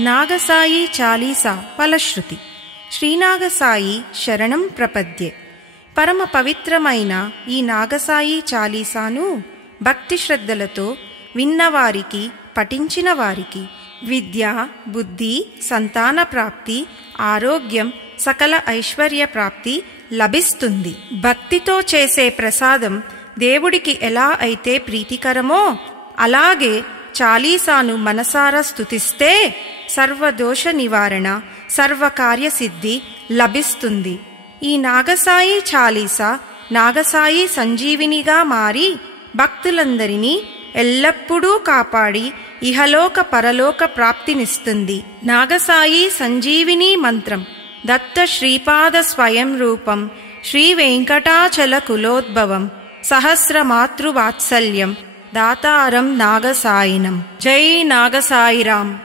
నాగసాయి చాలీసా ఫలశ్రుతి. శ్రీనాగసాయి శరణం ప్రపద్యే. పరమ పవిత్రమైన ఈ నాగసాయి చాలీసాను భక్తి శ్రద్ధలతో విన్నవారికి, పఠించిన వారికి విద్య, బుద్ధి, సంతాన ప్రాప్తి, ఆరోగ్యం, సకల ఐశ్వర్య ప్రాప్తి లభిస్తుంది. భక్తితో చేసే ప్రసాదం దేవుడికి ఎలా అయితే ప్రీతికరమో అలాగే చాలీసాను మనసారా స్తుతిస్తే సర్వదోష నివారణ, సర్వకార్యసిద్ధి లభిస్తుంది. ఈ నాగసాయి చాలీసా నాగసాయి సంజీవినిగా మారి భక్తులందరినీ ఎల్లప్పుడూ కాపాడి ఇహలోక పరలోక ప్రాప్తినిస్తుంది. నాగసాయి సంజీవిని మంత్రం దత్త శ్రీపాద స్వయం రూపం శ్రీ వెంకటాచల కులోద్భవం సహస్రమాతృవాత్సల్యం దాతారం నాగసాయినం. జై నాగసాయిరామ్.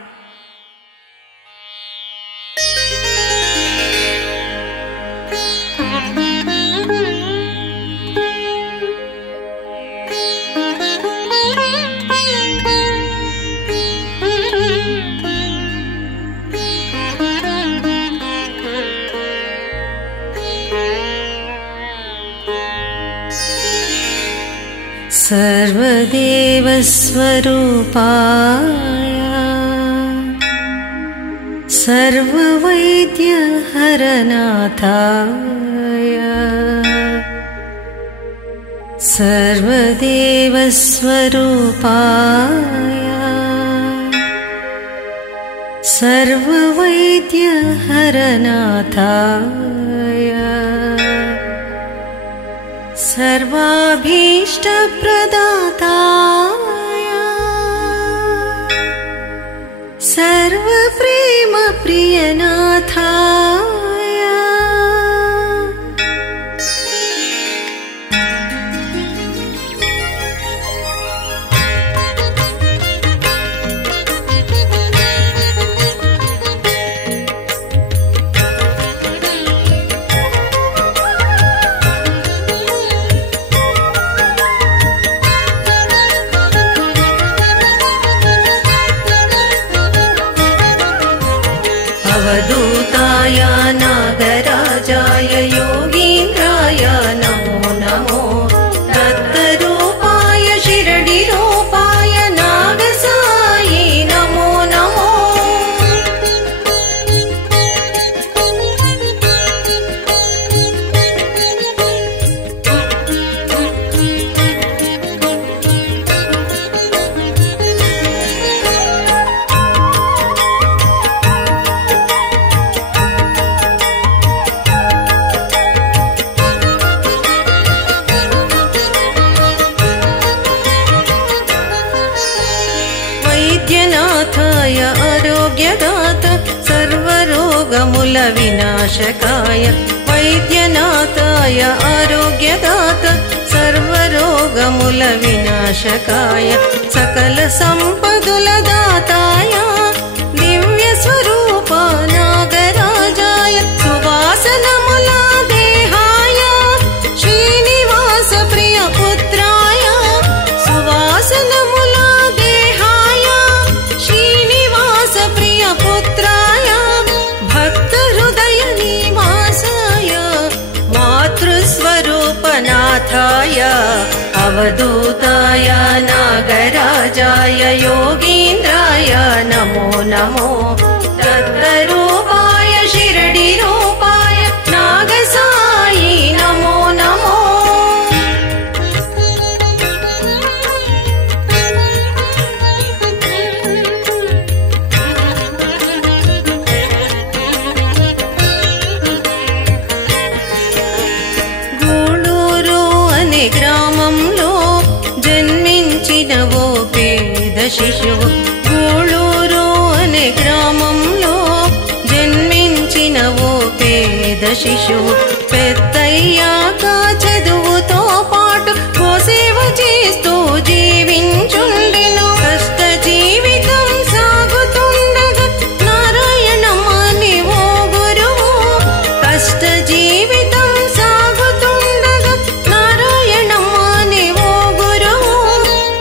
सर्वदेवस्वरूपाय सर्ववैद्यहरनाथाय सर्वदेवस्वरूपाय सर्ववैद्यहरनाथाय सर्वाभीष्टप्रदाताय सर्वप्रेमप्रियनाथाय अवधूताय नागराजाय योगीन्द्राय नमो नमो दत्तरूपाय शिरडिरूपाय नागसाई नमो नमो वैद्यनाथाय आरोग्यदात सर्वरोगमुल विनाशकाय वैद्यनाथाय आरोग्यदात सर्वरोगमुल विनाशकाय सकल संपदुल दाताय दिव्य स्वरूप नागराजाय सुवासनमुल देहाय श्रीनिवास प्रिय पुत्राय सुवासनमुल पुत्राय भक्त हृदय निवासाय मातृस्वरूपनाथाय अवधूताय नागराजाय योगीन्द्राय नमो नमो दत्तरूपाय शिरडिरूपाय नागसाई नमो नमो గ్రామంలో జన్మించిన ఓ పేద శిశువు గూళూరు అనే గ్రామంలో జన్మించిన ఓ పేద శిశువు పెద్దయ్యాక చదువుతో పాటు సేవ చేస్తూ జీవించుండెను. కష్ట జీవితం సాగుతుండగా నారాయణమని ఓ గురువు కష్ట జీవితం సాగుతుండగా నారాయణమని ఓ గురువు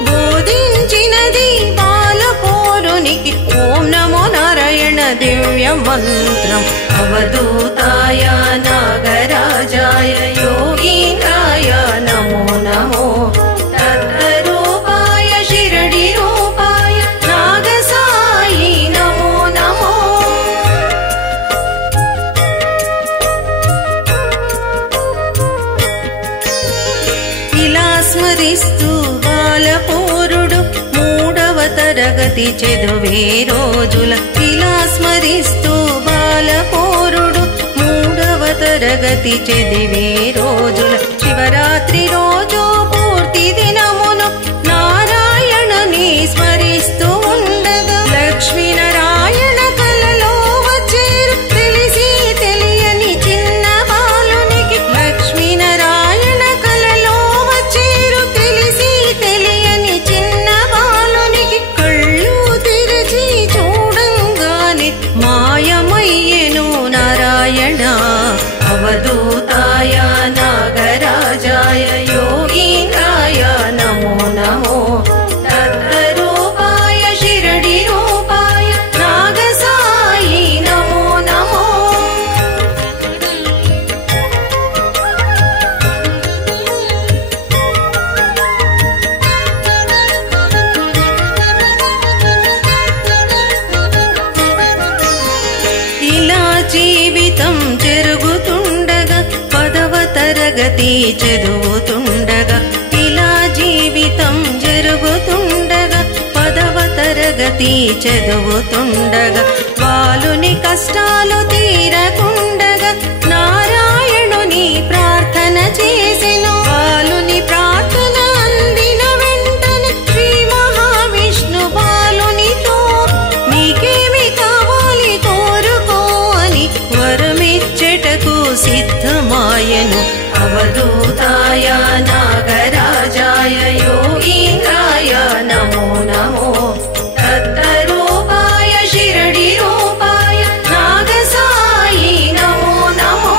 బోధించినది బాలపోరునికి ఓం నమో నారాయణ మంత్రం అవధూతాయ నాగరాజాయ యోగీంద్రాయ నమో నమో తద్రూపాయ శిరడి రూపాయ నాగసాయి నమో నమో ఇలా స్మరిస్తూ బాలపూరుడు తరగతి చదువే రోజుల ఇలా స్మరిస్తూ బాలపూరుడు 3వ తరగతి చదివే రోజుల శివరాత్రి రోజు పూర్తి దినమును నారాయణుని స్మరిస్తూ ఉండగా లక్ష్మీనారాయణ కలలో వచ్చేరు తెలిసి తెలియని చిన్న బాలునికి లక్ష్మీనారాయణ కలలో వచ్చేరు తెలిసి తెలియని చిన్న బాలునికి కళ్ళు తెరచి చూడంగానే మాయమయ్యెను నారాయణ అవధూతాయ నాగరాజాయ యోగీంద్రాయ నమో నమో తద్రూపాయ శిరడి రూపాయ నాగసాయి నమో నమో ఇలా జీవితం జరుగుతుండగా 10వ తరగతి చదువుతుండగా ఇలా జీవితం జరుగుతుండగా 10వ తరగతి చదువుతుండగా బాలుని కష్టాలు తీరకుండగా నారాయణుని ప్రార్థన చేసెను బాలుని ప్రార్థన అందిన వెంటనే శ్రీ మహావిష్ణు బాలునితో నీకేమి కావాలి కోరుకో అని వరమిచ్చెటకు సిద్ధమాయను అవధూతాయ నాగరాజాయ యోగీంద్రాయ నమో నమో తద్రూపాయ శిరడి రూపాయ నాగసాయి నమో నమో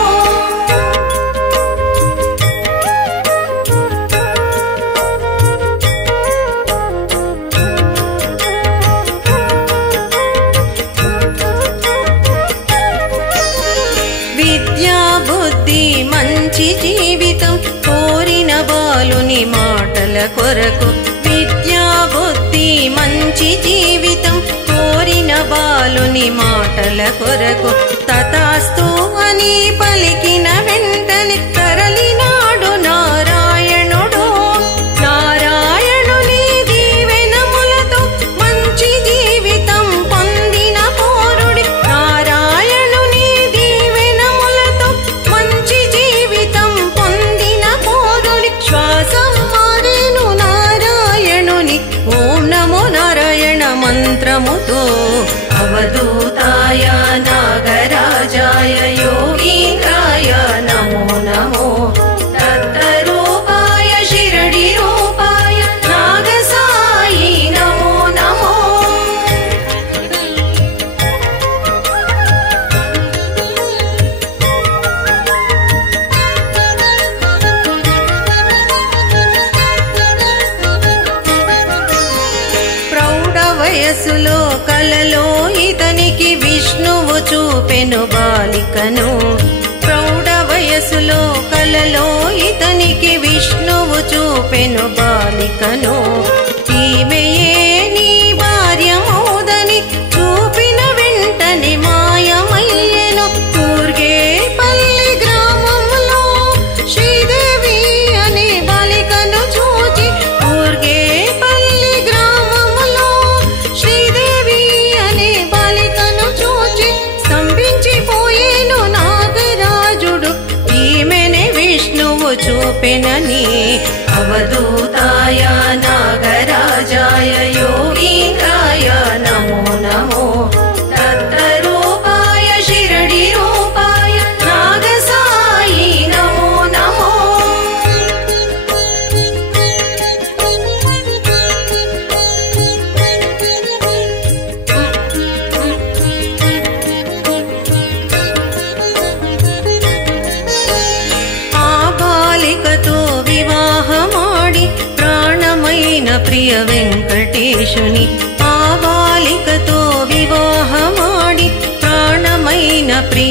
విద్యా బుద్ధి మంచి జీవితం కోరిన బాలుని మాటల కొరకు విద్యా బుద్ధి మంచి జీవితం కోరిన బాలుని మాటల కొరకు తథాస్తు అని పలికిన వెంటనే తరలినాడు నారాయణుడు నారాయణుని దీవెనములతో మంచి జీవితం పొందిన పౌరుడి నారాయణుని దీవెనములతో మంచి జీవితం పొందిన పౌరుడి శ్వాసం మారేను నారాయణుని ఓం నమో నారాయణ మంత్రముతో అవధూతాయ నాగరాజాయ యోగీంద్రాయ నమో నమో తద్రూపాయ శిరడి రూపాయ నాగసాయి నమో నమో ప్రౌఢ వయసులో కలలో ఇతనికి విష్ణువు చూపెను బాలికను ప్రౌఢ వయసులో కలలో ఇతనికి విష్ణువు చూపెను బాలికను ఈమెయే నీ భార్యమౌదని చూపిన వెంటనే మాయమయ్యెను కూర్గేపల్లి గ్రామంలో శ్రీదేవి అనే బాలికను చూచి కూర్గేపల్లి గ్రామంలో శ్రీదేవి అనే బాలికను చూచి స్తంభించిపోయేను నాగరాజుడు ఈమెనే విష్ణువు చూపెనని అవధూతాయ నాగరాజాయ యోగీంద్రాయ నమో నమో తద్రూపాయ శిరడి రూపాయ నాగసాయి నమో నమో ఆ బాలికతో వివాహమాడి ప్రాణమైన ప్రియ వెంకటేశుని ఆ బాలికతో వివాహమాడి ప్రాణమైన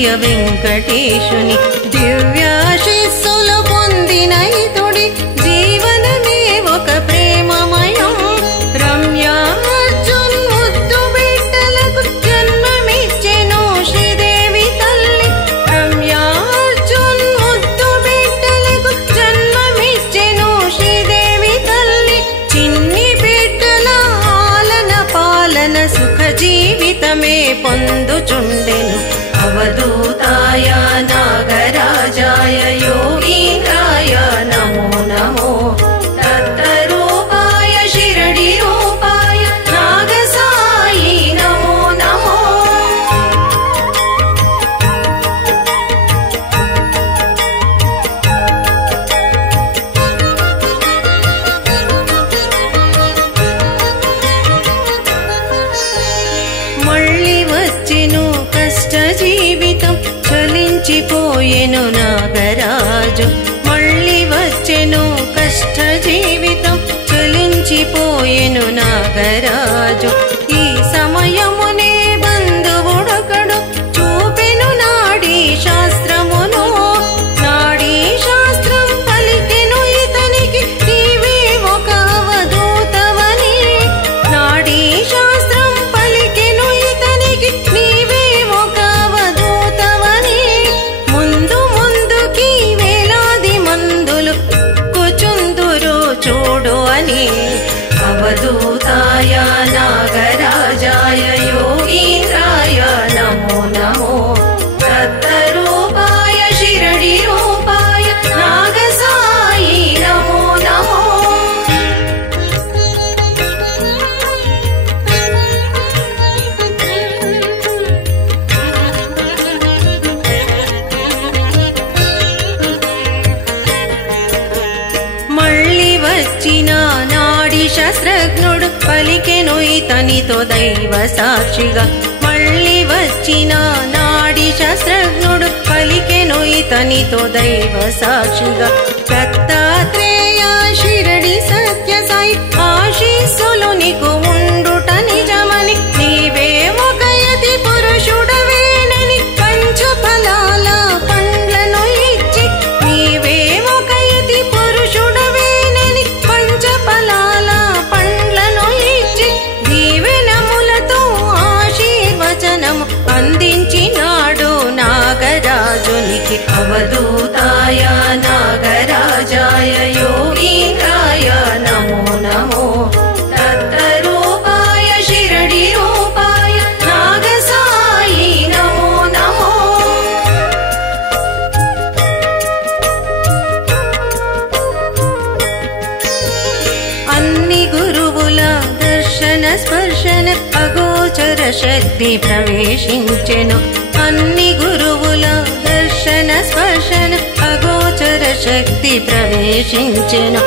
ప్రియ వెంకటేశుని దివ్యాశిస్సులు పొందిన ఇతుడి జీవనమే ఒక ప్రేమమయం. రమ్యార్జున్ ముద్దు బిడ్డలకు జన్మమిచ్చెను శ్రీదేవి తల్లి. రమ్యార్జున్ ముద్దు బిడ్డలకు జన్మమిచ్చెను శ్రీదేవి తల్లి. చిన్ని బిడ్డల ఆలన పాలన సుఖ జీవితమే పొందుచుండెను. అవధూతాయ నాగరాజాయ యోగీంద్రాయ నమో నమో. దత్తరూపాయ శిరడి రూపాయ నాగసాయి నమో నమో. మళ్ళీ వచ్చెను కష్ట జీవితం చలించిపోయెను నాగరాజు. మళ్ళీ వచ్చెను కష్ట జీవితం చలించిపోయెను నాగరాజు. ఈ సమయమునే బంధువుడొకడు చూపెను నాడీ శాస్త్రమును. నాడీ శాస్త్రం పలికెను ఇతనికి నీవే ఒక అవధూతవని. నాడీ శాస్త్రం పలికెను ఇతనికి నీవే ఒక అవధూతవని. ముందు ముందుకి వేలాది మందులు కూచుందురు చూడు అని. అవధూతాయ నాగరాజాయ యోగీంద్రాయ నమో నమో. దత్తరూపాయ శిరడి రూపాయ నాగసాయి నమో నమో. మళ్ళీ వచ్చిన నాడి శాస్త్రజ్ఞుడు పలికెను ఇతనితో దైవ సాక్షిగా. మళ్ళీ వచ్చిన నాడి శాస్త్రజ్ఞుడు పలికెను ఇతనితో దైవ సాక్షిగా. దత్తాత్రేయ శిరడి సత్య సాయి ఆశీస్సులు నీకు ఉండుట నిజమని. నీవే ఒక యతి పురుషుడవేనని పంచ ఫలాల పండ్లను ఇచ్చి. నీవే ఒక యతి పురుషుడవేనని పంచ ఫలాల పండ్లను ఇచ్చి. దీవెనములతో ఆశీర్వచనము అందించినాడు నాగరాజునికి. అవధూతాయ నాగరాజాయ యోగీంద్రాయ నమో నమో. దత్తరూపాయ శిరడి రూపాయ నాగసాయి నమో నమో. అన్ని గురువుల దర్శన స్పర్శన అగోచర శక్తి ప్రవేశించెను. అన్ని గురువుల దర్శన స్పర్శన అగోచర శక్తి ప్రవేశించెను.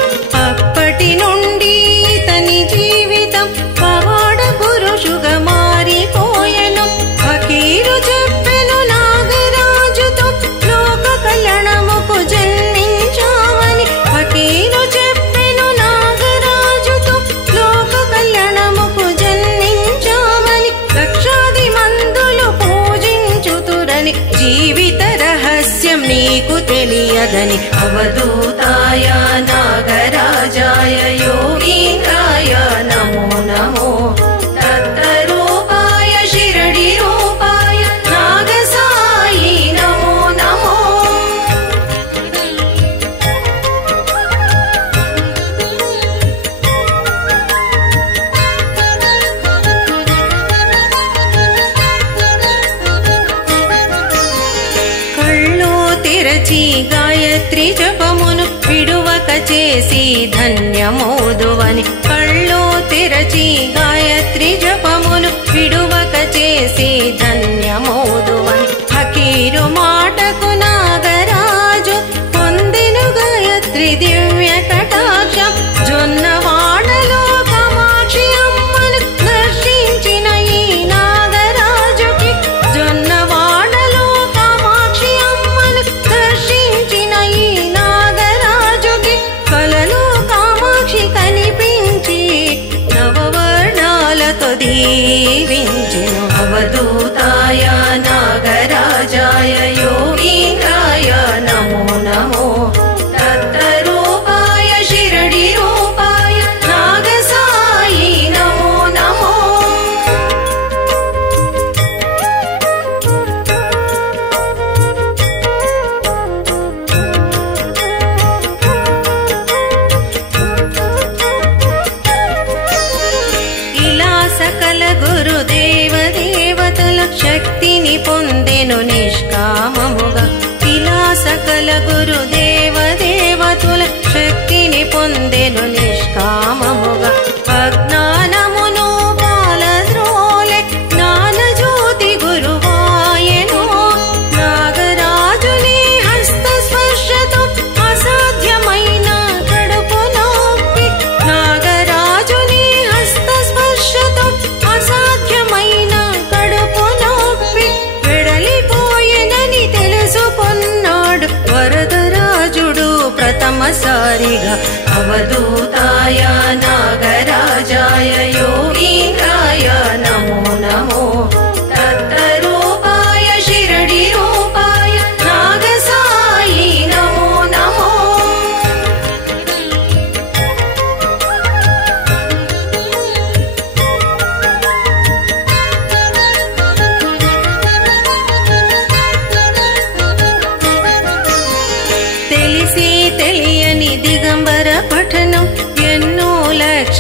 అప్పటి నుండి ఇతని జీవితం పవాడ పురుషుగా మారిపోయెను. ఫకీరు చెప్పెను నాగరాజుతో లోక కళ్యాణముకు జన్మించావని. ఫకీరు చెప్పెను నాగరాజుతో లోక కళ్యాణముకు జన్మించావని. లక్షాది మందులు పూజించుతురని జీవిత రహస్యం నీకు తెలియదని. అవధూతాయ నాగరాజాయ యోగీంద్రాయ నమో నమో. దత్తరూపాయ శిరడి రూపాయ నాగసాయి నమో నమో. కళ్ళు తెరచి గాయత్రి జపమును విడువక చేసి ధన్యమోదువని. కళ్ళు తెరచి గాయత్రి జపమును విడువక చేసి ధన్యమోదువని. ఫకీరు మాటకు నాగరాజు పొందెను గాయత్రి దివ్య కటాక్షం. జొన్నవాడలో కామాక్షి అమ్మను దర్శించిన ఈ నాగరాజుకి. జొన్నవాడలో కామాక్షి అమ్మను దర్శించిన ఈ నాగరాజుకి కలలో కామాక్షి కనిపించి నవవర్ణాలతో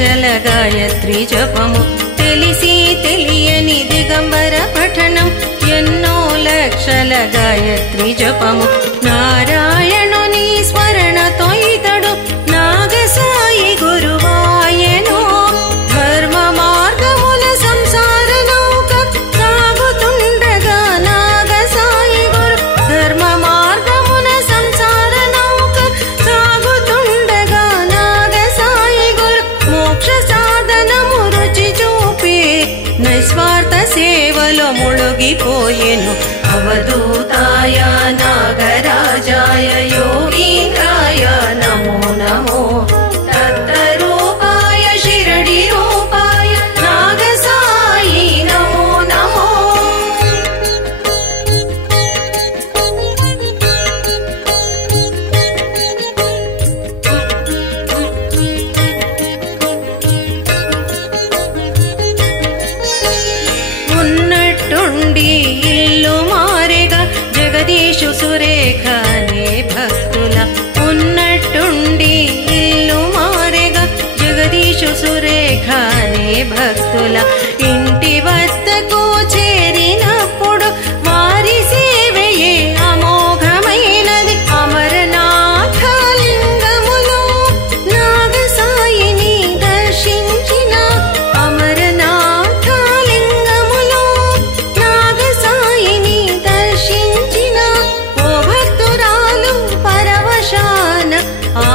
లక్షల గాయత్రి జపము తెలిసి తెలియని దిగంబర పఠనం ఎన్నో లక్షల గాయత్రి జపము నారాయణుని స్మరణతో ఇతడు నాగసాయి గురువాయెను ధర్మ మార్గముల సంసార నౌక సాగుతుండగా నాగసాయి గురు ధర్మ మార్గముల సంసార నౌక సాగుతుండగా నాగసాయి గురు మోక్ష సాధనము రుచి చూపి నిస్వార్థ సేవలో ముಳುగిపోయెను అవధూతాయ నాగరాజాయ యోగీంద్రాయ నమో నమో దత్తరూపాయ శిరడి రూపాయ నాగసాయి నమో నమో ఉన్నట్టుండి ఇల్లు మారెగా జగదీశు సురేఖ అనే భక్తుల ఉన్నట్టుండి ఇల్లు మారెగా జగదీశు సురేఖ అనే భక్తుల ఇంటి వద్దకు చేరినప్పుడు వారి సేవయే అమోఘమైనది అమరనాథ లింగములో నాగసాయిని దర్శించిన అమరనాథ లింగములో నాగసాయిని దర్శించిన ఓ భక్తురాలు పరవశాన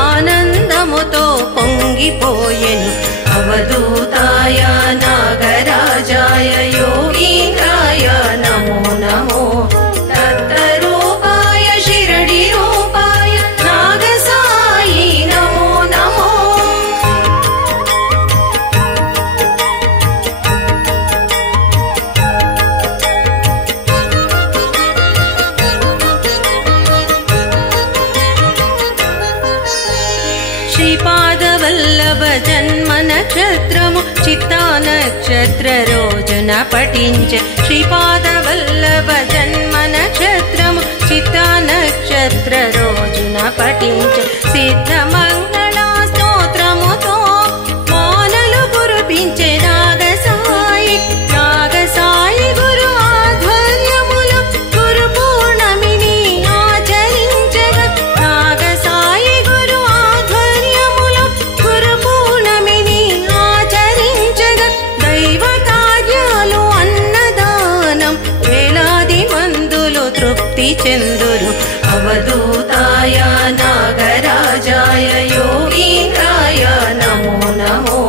ఆనందముతో పొంగిపోయెను అవధూతాయ నాగరాజాయ యోగీంద్రాయ నమో నమో దత్తరూపాయ శిరడి రూపాయ నాగసాయి నమో నమో శ్రీపాదవల్లభ జన్మ నక్షత్రము చిత్తా నక్షత్ర రోజున పఠించే శ్రీపాదవల్లభ జన్మ నక్షత్రము చిత్తా నక్షత్ర రోజున పఠించే సిద్ధమంగళ స్తోత్రముతో మానలు కురిపించే నాగసాయి నాగసాయి గురు ఆధ్వర్యములో గురు పూర్ణమిని ఆచరించగా నాగసాయి గురు ఆధ్వర్యములో గురు పూర్ణమిని ఆచరించగా దైవ కార్యాలు అన్నదానం వేలాది మందులు తృప్తి చెందురు అవధూతాయ నాగరాజాయ యోగీంద్రాయ నమో నమో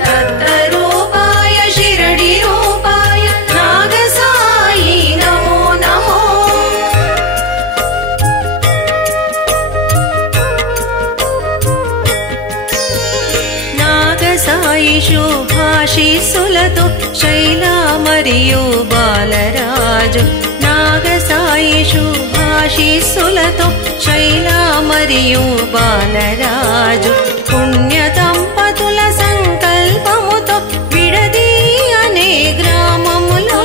దత్తరూపాయ శిరడి రూపాయ నాగసాయి నమో నమో నాగసాయి శుభాశీస్సులతో శైలా మరియు బాలరాజు నాగసాయి శుభాశీస్సులతో శైలా మరియు బాలరాజు పుణ్య దంపతుల సంకల్పముతో విడది అనే గ్రామములో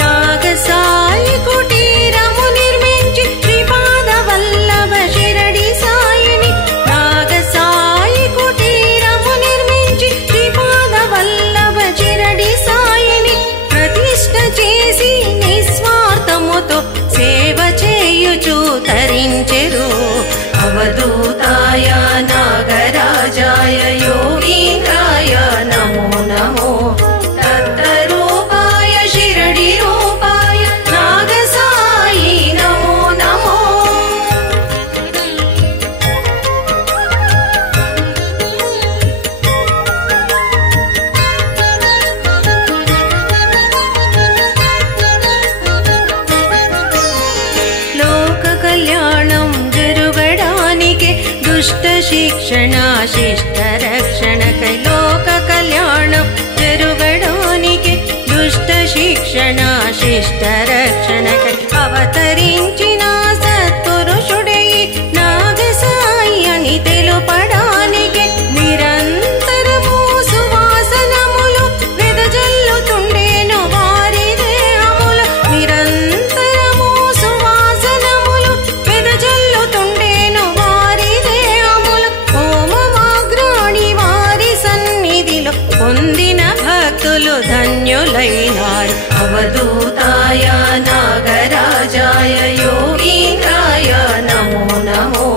నాగసాయి కుటీరము నిర్మించి శ్రీపాదవల్లభ శిరడి సాయిని నాగసాయి కుటీరము నిర్మించి శ్రీపాదవల్లభ శిరడి సాయిని ప్రతిష్ఠ చేసి నిస్వార్థముతో సేవ చేయుచు తరించెరు అవధూతాయ నాగరాజాయ యోగీంద్రాయ నమో నమో దత్తరూపాయ శిరడి రూపాయ నాగసాయి నమో నమో లోక కళ్యాణం జరుగడానికి దుష్ట శిక్షణ శిష్ట రక్షణకై లోక కళ్యాణం జరుగడానికి దుష్ట శిక్షణ శిష్ట రక్షణకై అవతరించిన సత్పురుషుడే నాగసాయి అని తెలుపడానికి నిరంతరము సువాసనములు వెదజల్లుతుండేను వారి దేహములు నిరంతరము సువాసనములు వెదజల్లుతుండేను వారి దేహములు హోమమాగ్రాణి వారి సన్నిధి अवधूताय नागराजाय योगीन्द्राय नमो नमो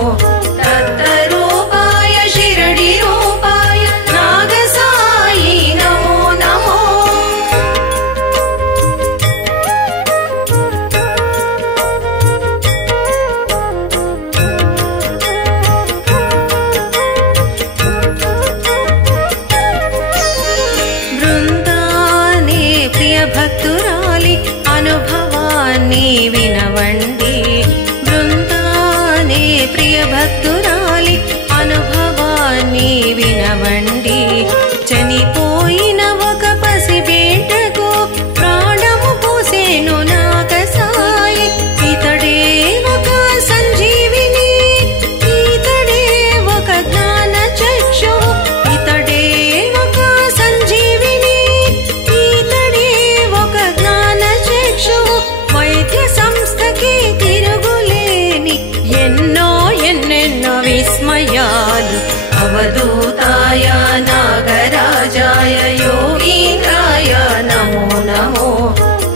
दत्तरूपाय शिरडिरूपाय नागसाई नमो नमो బృందానే ప్రియ భక్తురాలి అనుభవాన్ని వినవండి బృందానే ప్రియ భక్తురాలి అనుభవాన్ని వినవండి చనిపోయిన ఒక పసిబిడ్డకు ప్రాణము పోసెను నాగసాయి ఇతడే ఒక సంజీవిని ఇతడే ఒక జ్ఞాన చక్షువు ఇతడే ఒక సంజీవిని ఇతడే ఒక జ్ఞాన చక్షువు వైద్య సంస్థకి తిరుగులేని ఎన్నో ఎన్నెన్నో విస్మయాలు అవధూతాయ నాగరాజాయ योगीन्द्राय नमो नमो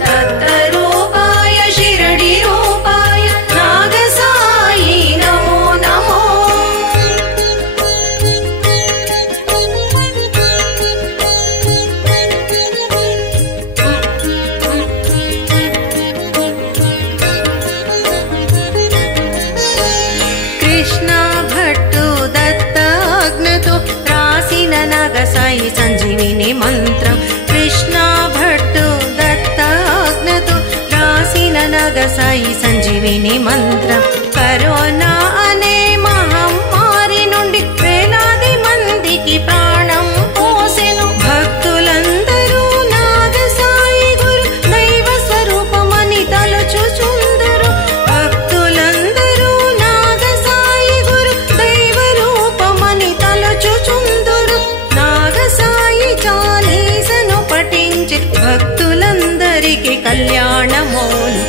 दत्तरूपाय शिरडिरूपाय नागसाई नमो नमो కృష్ణ భట్టు దత్తాజ్ఞతో రాసిన నాగసాయి సంజీవిని మంత్రం కృష్ణ భట్టు దత్తాజ్ఞతో రాసిన నాగసాయి సంజీవిని మంత్రం కరోనా అనే మహమ్మారి నుండి వేలాది మందికి ప్రాణం పోసెను భక్తులందరూ నాగసాయి గురు దైవ స్వరూపమని తలుచుచుందరు భక్తులందరూ నాగసాయి గురు దైవ రూపమని తలుచుచుందరు నాగసాయి చాలీసను పఠించి భక్తులందరికీ కళ్యాణమోలు